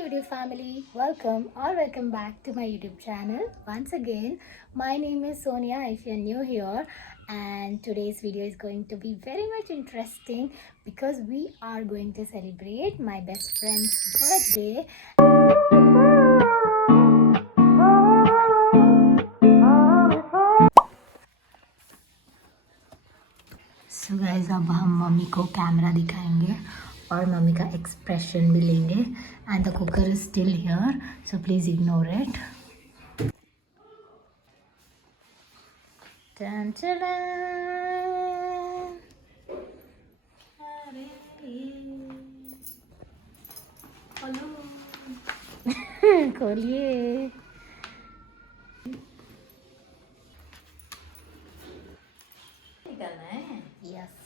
YouTube family, welcome back to my YouTube channel. Once again, my name is Sonia if you're new here, and today's video is going to be very much interesting because we are going to celebrate my best friend's birthday. So guys, अब हम mummy को camera दिखाएंगे और mummy का expression भी लेंगे and the cooker is still here so please ignore it. खोलिए. Yes,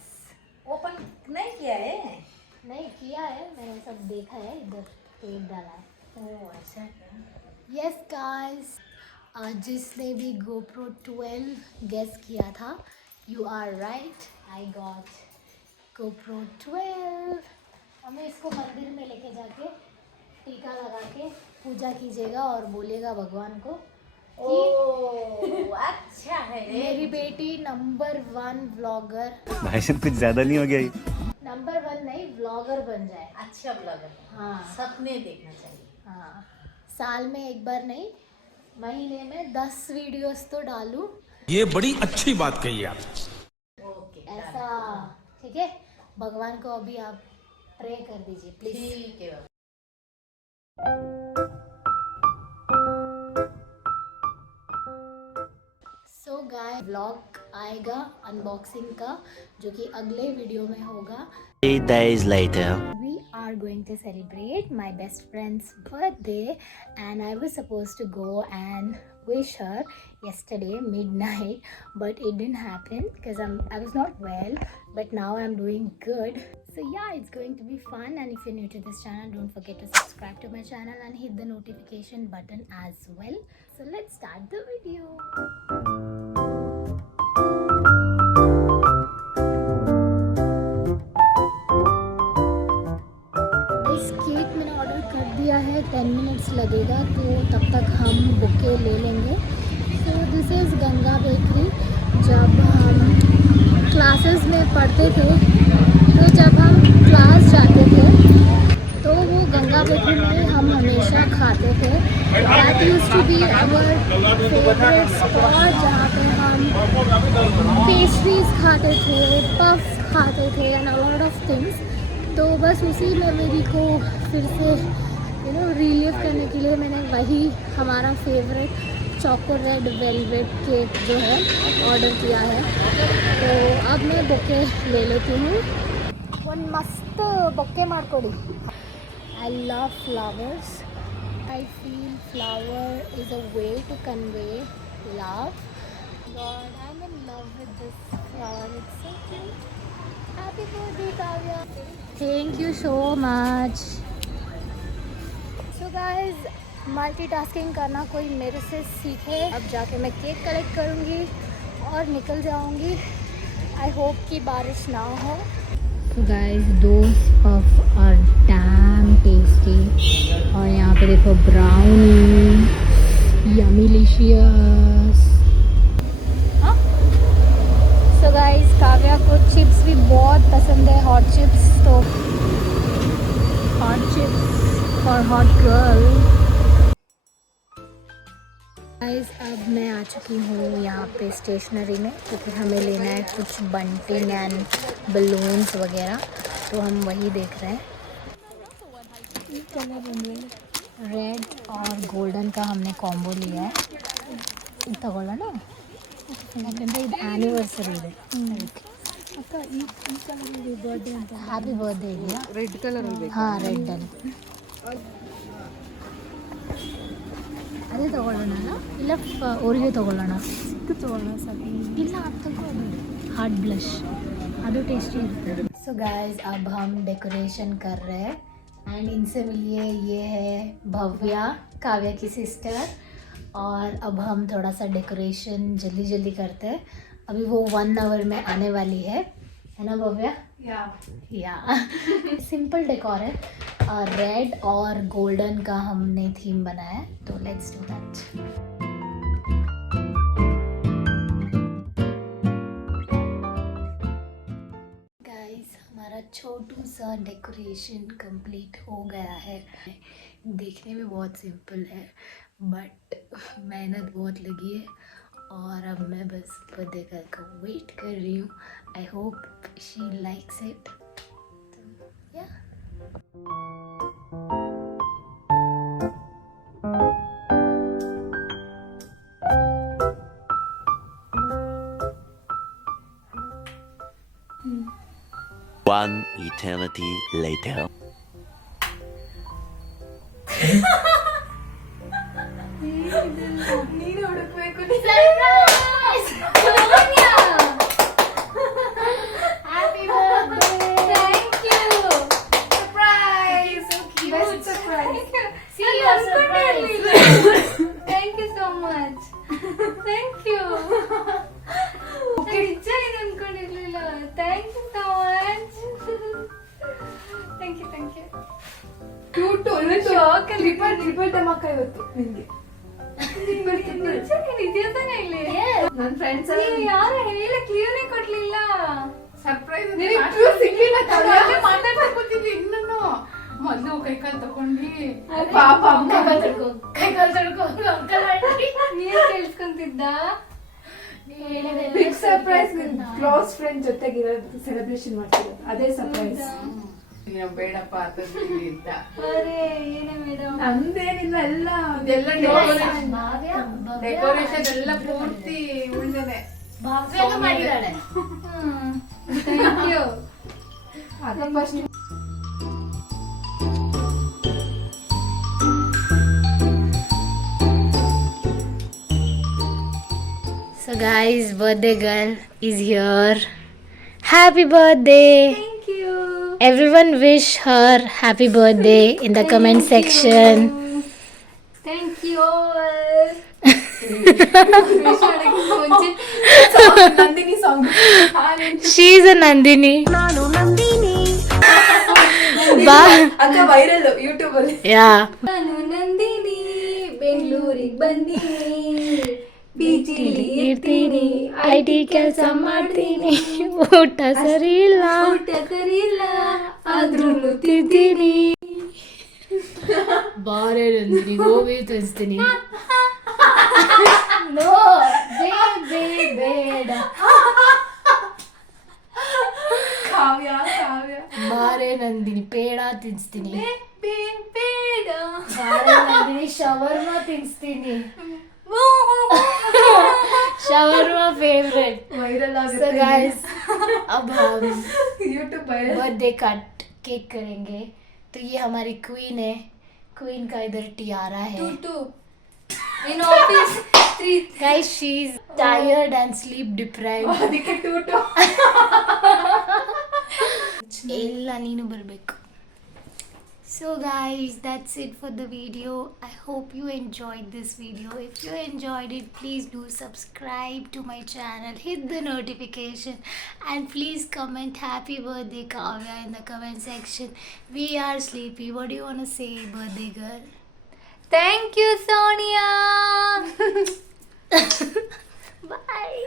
open नहीं किया है. नहीं किया है, मैंने सब देखा है. इधर टेप डाला है. ओह ऐसा क्या? यस गाइस, जिसने भी GoPro 12 गेस किया था, you are right. I got GoPro 12. हमें इसको मंदिर में लेके जाके टीका लगा के पूजा कीजिएगा और बोलिएगा भगवान को ओह अच्छा है. मेरी बेटी नंबर 1 व्लॉगर, भाई साहब कुछ ज्यादा नहीं हो गया ये? नंबर 1 नहीं, व्लॉगर बन जाए. अच्छा ब्लॉगर. हाँ सपने देखना चाहिए. हाँ, साल में एक बार नहीं, महीने में 10 वीडियोस तो डालूं. ये बड़ी अच्छी बात कही आप. ओके ऐसा ठीक है. भगवान को अभी आप प्रे कर दीजिए प्लीज. ठीक है. सो गाइस, व्लॉग आएगा अनबॉक्सिंग का जो कि अगले वीडियो में होगा. 3 days later. We are going to celebrate my best friend's birthday and I was supposed to go and wish her yesterday midnight, but it didn't happen because I was not well, but now I'm doing good. So yeah, it's going to be fun, and if you're new to this channel, don't forget to subscribe to my channel and hit the notification button as well. So let's start the video. Cake मैंने order कर दिया है. 10 minutes लगेगा, तो तब तक हम bouquet ले लेंगे. So this is Ganga bakery. जब हम क्लासेस में पढ़ते थे, तो जब हम क्लास जाते थे तो वो गंगा बेकरी में हम हमेशा खाते थे. That used to be our favourite spot जहाँ पे हम पेस्ट्रीज खाते थे, पफ्स खाते थे and a lot of things. तो बस उसी मेमोरी को फिर से रिलीव करने के लिए मैंने वही हमारा favourite choco red velvet cake जो है ऑर्डर किया है. तो अब मैं बुके ले लेती हूँ. वन मस्त बुके मार्कोडी. I love flowers. I feel flower is a way to convey love. God, I am in love with this flower. It's so cute. Happy birthday, Kavya. Thank you so much. So guys, multitasking करना कोई मेरे से सीखे. अब जाके मैं cake collect करूँगी और निकल जाऊँगी. आई होप कि बारिश ना हो. So guys, those puffs are damn tasty. और यहाँ पे देखो ब्राउनी, यम्मीलिशियस. तो गाइस, काव्या को चिप्स भी बहुत पसंद है, हॉट चिप्स. तो hot chips for hot girl. Guys, अब मैं आ चुकी हूँ यहाँ पे स्टेशनरी में, क्योंकि हमें लेना है कुछ बंटिंग एंड बलून्स वगैरह. तो हम वही देख रहे हैं. रेड और गोल्डन का हमने कॉम्बो लिया है. तगोला ना, ಯಾಕಂದರೆ ಇದು ಆ್ಯನಿವರ್ಸರಿ ಇದೆ. ಹ್ಯಾಪಿ ಬರ್ತ್ಡೇ ಇದೆಯಾ? Red colour. ಹಾಂ, ರೆಡ್ಡಲ್ಲಿ ಅದೇ ತೊಗೊಳ್ಳೋಣ ಇಲ್ಲ ಅವ್ರಿಗೆ ತೊಗೊಳ್ಳೋಣ? ತೊಗೊಳ್ಳೋಣ ಸರ್. ಇಲ್ಲ, ಅದು ತಗೊಳ್ಳೋದು हार्ट ब्लश, ಅದು टेस्टी ಇರುತ್ತೆ. सो गाइस, अब हम डेकोरेशन कर रहे हैं एंड इनसे मिलिए. ये है भव्या, काव्या की सिस्टर. और अब हम थोड़ा सा डेकोरेशन जल्दी करते हैं. अभी वो 1 आवर में आने वाली है. है ना भव्या? या सिंपल डेकोर है, रेड और गोल्डन का हमने थीम बनाया है, तो लेट्स डू दैट। गाइस, हमारा छोटू सा डेकोरेशन कंप्लीट हो गया है। देखने में बहुत सिंपल है बट मेहनत बहुत लगी है, और अब मैं बस बर्थडे गर्ल का वेट कर रही हूँ। I hope she likes it. या One eternity later. Triple Tamaka ಇವತ್ತು ನಿಂಗೆ ನನ್ನ ಫ್ರೆಂಡ್ಸ್ ಯಾರು ಹೇಳಕ್ ಲೀವ್ನೇ ಕೊಡ್ಲಿಲ್ಲ. ಸರ್ಪ್ರೈಸ್ ಇನ್ನೂ ಮೊದ್ಲು ಕೈಕಾಲ್ ತಗೊಂಡಿ ಪಾಪ ಅಮ್ಮ ನೀನ್ ಕೇಳಿಸ್ಕೊಂತಿದ್ದ. Big surprise. ಕ್ಲೋಸ್ ಫ್ರೆಂಡ್ ಜೊತೆಗಿರೋದು ಸೆಲೆಬ್ರೇಷನ್ ಮಾಡ್ತಿರೋದು ಅದೇ ಸರ್ಪ್ರೈಸ್. ಬೇಡಪ್ಪ ಅಂತ ಅರೆ ಏನೇ ಮೇಡಮ್, ನಂದೇನಿಲ್ಲ, ಎಲ್ಲ ಇದೆಲ್ಲ ಡೆಕೋರೇಷನ್ ಎಲ್ಲ ಪೂರ್ತಿ ಉಳ್ದನೆ ಮಾಡಿದ್ದಾಳೆ. Thank you. ಅದೇ first So guys, birthday girl is here. Happy birthday! Thank you. Everyone wish her happy birthday in the comment section. Thank you all. Nandini song. She's a Nandini. ಅಕ್ಕ viral YouTube ಅಲ್ಲಿ. Yeah. ನಾನು ನಂದಿನಿ ಬೆಂಗಳೂರಿಗೆ ಬಂದೀನಿ, ಪಿಜಿಲಿ ಇರ್ತೀನಿ, IT ಕೆಲಸ ಮಾಡ್ತೀನಿ, ಊಟ ಸರಿ ಇಲ್ಲ, ಊಟ ಸರಿಯಿಲ್ಲ ಆದ್ರೂ ತಿಂತೀನಿ. ಬಾರೆ ನಂದಿನಿ ಗೋಬಿ ತರಿಸ್ತೀನಿ. ನೋ ಬೇಡ, ಕಾವ್ಯ ಕಾವ್ಯ ಬಾರೆ ನಂದಿನಿ ಪೇಡ ತಿನ್ಸ್ತೀನಿ, ಬೇಡ ಬಾರೆ Nandini shawarma ತಿನ್ಸ್ತೀನಿ. Shawarma favourite. Viral So guys, अब हम ಯೂಟ್ಯೂಬ್ ವೈರಲ್. बर्थडे का केक करेंगे. तो ये हमारी क्वीन है, क्वीन का इधर टियारा है. Two in office 3 Guys, she's tired and sleep deprived. ಅದಕ್ಕೆ ಟೂಟು. ಎಲ್ಲ ನೀನು ಬರಬೇಕು. So guys, that's it for the video. I hope you enjoyed this video. If you enjoyed it, please do subscribe to my channel, hit the notification, and please comment happy birthday Kavya in the comment section. We are sleepy. What do you want to say, birthday girl? Thank you Sonia. Bye.